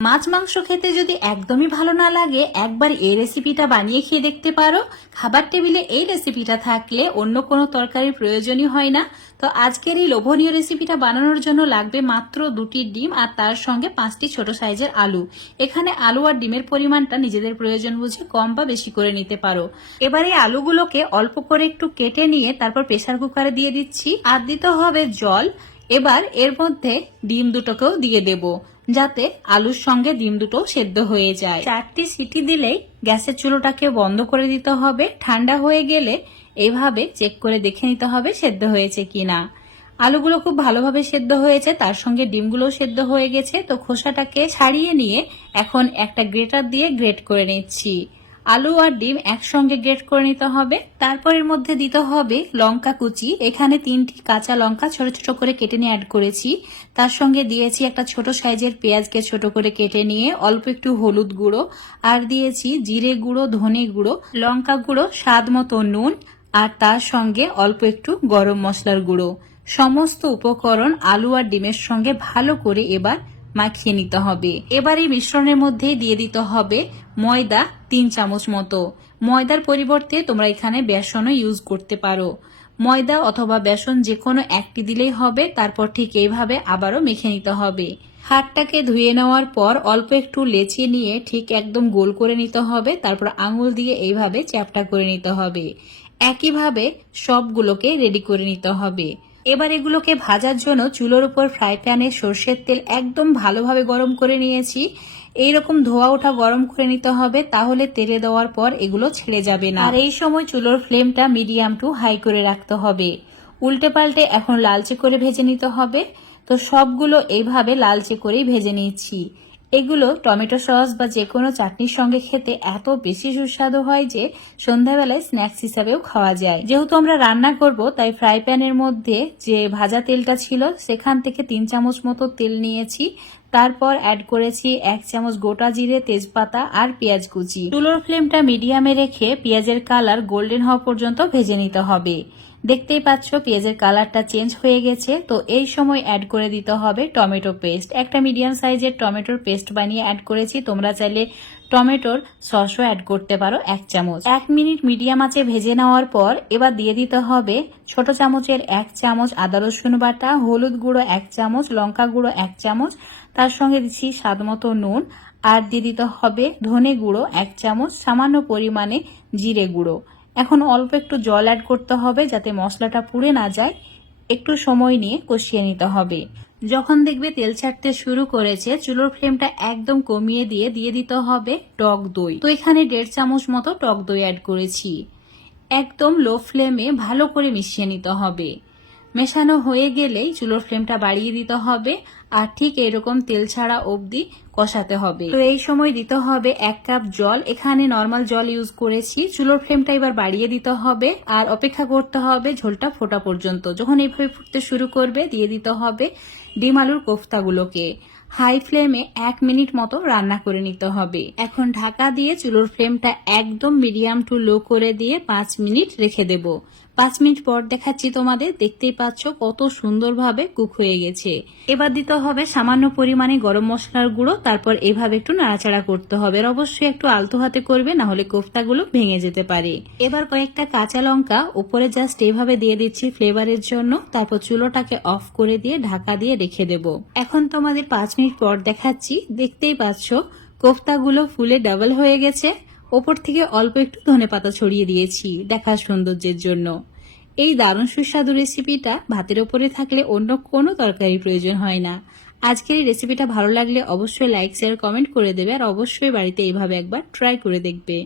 মাছ মাংস খেতে যদি একদমই ভালো না লাগে, একবার এই রেসিপিটা বানিয়ে খেয়ে দেখতে পারো। খাবার টেবিলে এই রেসিপিটা থাকলে অন্য কোনো তরকারির প্রয়োজনই হয় না। তো আজকের এই লোভনীয় রেসিপিটা বানানোর জন্য লাগবে মাত্র 2টি ডিম আর তার সঙ্গে 5টি ছোট সাইজের আলু। এখানে আলু আর ডিমের পরিমাণটা নিজেদের প্রয়োজন বুঝে কম বা বেশি করে নিতে পারো। এবার এই আলুগুলোকে অল্প করে একটু কেটে নিয়ে তারপর প্রেসার কুকারে দিয়ে দিচ্ছি, আর দিতে হবে জল। এবার এর মধ্যে ডিম দুটোকেও দিয়ে দেব, যাতে আলুর সঙ্গে ডিম দুটো সেদ্ধ হয়ে যায়। 4টি সিটি দিলেই গ্যাসের চুলোটাকে বন্ধ করে দিতে হবে। ঠান্ডা হয়ে গেলে এইভাবে চেক করে দেখে নিতে হবে সেদ্ধ হয়েছে কিনা। আলুগুলো খুব ভালোভাবে সেদ্ধ হয়েছে, তার সঙ্গে ডিমগুলো সেদ্ধ হয়ে গেছে। তো খোসাটাকে ছাড়িয়ে নিয়ে এখন একটা গ্রেটার দিয়ে গ্রেট করে নিচ্ছি। আলু আর ডিম একসঙ্গে গ্রেট করে নিতে হবে। তারপর এর মধ্যে দিতে হবে লঙ্কা কুচি। এখানে 3টি কাঁচা লঙ্কা ছোট ছোট করে কেটে নিয়ে অ্যাড করেছি। তার সঙ্গে দিয়েছি একটা ছোট সাইজের পেঁয়াজকে ছোট করে কেটে নিয়ে, অল্প একটু হলুদ গুঁড়ো, আর দিয়েছি জিরে গুঁড়ো, ধনে গুঁড়ো, লঙ্কা গুঁড়ো, স্বাদ মতো নুন, আর তার সঙ্গে অল্প একটু গরম মশলার গুঁড়ো। সমস্ত উপকরণ আলু আর ডিমের সঙ্গে ভালো করে এবার মাখিয়ে নিতে হবে। এবার এই মিশ্রণের মধ্যে দিয়ে দিতে হবে ময়দা 3 চামচ মতো। ময়দার পরিবর্তে তোমরা এখানে বেসনও ইউজ করতে পারো। ময়দা অথবা বেসন যে কোনো একটি দিলেই হবে। তারপর ঠিক এইভাবে আবারও মেখে নিতে হবে। হাতটাকে ধুয়ে নেওয়ার পর অল্প একটু লেচি নিয়ে ঠিক একদম গোল করে নিতে হবে। তারপর আঙুল দিয়ে এইভাবে চ্যাপটা করে নিতে হবে। একইভাবে সবগুলোকে রেডি করে নিতে হবে। এবার এগুলোকে ভাজার জন্য চুলোর উপর ফ্রাই প্যানে সর্ষের তেল একদম ভালোভাবে গরম করে নিয়েছি। এইরকম ধোয়া ওঠা গরম করে নিতে হবে, তাহলে তেলে দেওয়ার পর এগুলো ছেড়ে যাবে না। আর এই সময় চুলোর ফ্লেমটা মিডিয়াম টু হাই করে রাখতে হবে। উল্টে পাল্টে এখন লালচে করে ভেজে নিতে হবে। তো সবগুলো এইভাবে লালচে করেই ভেজে নিচ্ছি। এগুলো টমেটো সস বা যে কোনো চাটনির সঙ্গে খেতে এত বেশি সুস্বাদু হয় যে সন্ধ্যাবেলায় স্ন্যাক্স হিসাবেও খাওয়া যায়। যেহেতু আমরা রান্না করব, তাই ফ্রাই প্যানের মধ্যে যে ভাজা তেলটা ছিল সেখান থেকে 3 চামচ মতো তেল নিয়েছি। তারপর অ্যাড করেছি 1 চামচ গোটা জিরে, তেজপাতা আর পেঁয়াজ কুচি। চুলোর ফ্লেমটা মিডিয়ামে রেখে পেঁয়াজের কালার গোল্ডেন হওয়া পর্যন্ত ভেজে নিতে হবে। দেখতেই পাচ্ছ পেঁয়াজের কালারটা চেঞ্জ হয়ে গেছে। তো এই সময় অ্যাড করে দিতে হবে টমেটো পেস্ট। একটা মিডিয়াম সাইজের টমেটোর পেস্ট বানিয়ে অ্যাড করেছি। তোমরা চাইলে টমেটোর সসও অ্যাড করতে পারো 1 চামচ। 1 মিনিট মিডিয়াম আঁচে ভেজে নেওয়ার পর এবার দিয়ে দিতে হবে ছোট চামচের 1 চামচ আদা রসুন বাটা, হলুদ গুঁড়ো 1 চামচ, লঙ্কা গুঁড়ো 1 চামচ, তার সঙ্গে দিচ্ছি স্বাদ মতো নুন, আর দিয়ে দিতে হবে ধনে গুঁড়ো 1 চামচ, সামান্য পরিমাণে জিরে গুঁড়ো। এখন অল্প একটু জল অ্যাড করতে হবে যাতে মশলাটা পুড়ে না যায়। একটু সময় নিয়ে কষিয়ে নিতে হবে। যখন দেখবে তেল ছাড়তে শুরু করেছে, চুলোর ফ্লেমটা একদম কমিয়ে দিয়ে দিয়ে দিতে হবে টক দই। তো এখানে 1.5 চামচ মতো টক দই অ্যাড করেছি। একদম লো ফ্লেমে ভালো করে মিশিয়ে নিতে হবে। মেশানো হয়ে গেলেই চুলোর ফ্লেমটা বাড়িয়ে দিতে হবে, আর ঠিক এরকম তেল ছাড়া অবধি কষাতে হবে। তো এই সময় দিতে হবে 1 কাপ জল। এখানে নর্মাল জল ইউজ করেছি। চুলোর ফ্লেমটা এবার বাড়িয়ে দিতে হবে আর অপেক্ষা করতে হবে ঝোলটা ফোটা পর্যন্ত। যখন এইভাবে ফুটতে শুরু করবে দিয়ে দিতে হবে ডিম আলুর কোফতাগুলোকে। হাই ফ্লেমে 1 মিনিট মতো রান্না করে নিতে হবে। এখন ঢাকা দিয়ে চুলোর ফ্লেমটা একদম মিডিয়াম টু লো করে দিয়ে 5 মিনিট রেখে দেব। 5 মিনিট পর দেখাচ্ছি তোমাদের। দেখতেই পাচ্ছ কত সুন্দরভাবে কুক হয়ে গেছে। এবার দিতে হবে সামান্য পরিমাণে গরম মশলার গুঁড়ো। তারপর এভাবে একটু নাড়াচাড়া করতে হবে। আর অবশ্যই একটু আলতো হাতে করবে, না হলে কোফতাগুলো ভেঙে যেতে পারে। এবার কয়েকটা কাঁচা লঙ্কা উপরে জাস্ট এভাবে দিয়ে দিচ্ছি ফ্লেভারের জন্য। তারপর চুলোটাকে অফ করে দিয়ে ঢাকা দিয়ে রেখে দেব। এখন তোমাদের 5 মিনিট পর দেখাচ্ছি। দেখতেই পাচ্ছ কোফতাগুলো ফুলে ডাবল হয়ে গেছে। ওপর থেকে অল্প একটু ধনেপাতা ছড়িয়ে দিয়েছি দেখার সৌন্দর্যের জন্য। এই দারুণ সুস্বাদু রেসিপিটা ভাতের ওপরে থাকলে অন্য কোনো তরকারির প্রয়োজন হয় না। আজকের এই রেসিপিটা ভালো লাগলে অবশ্যই লাইক, শেয়ার, কমেন্ট করে দেবে। আর অবশ্যই বাড়িতে এইভাবে একবার ট্রাই করে দেখবে।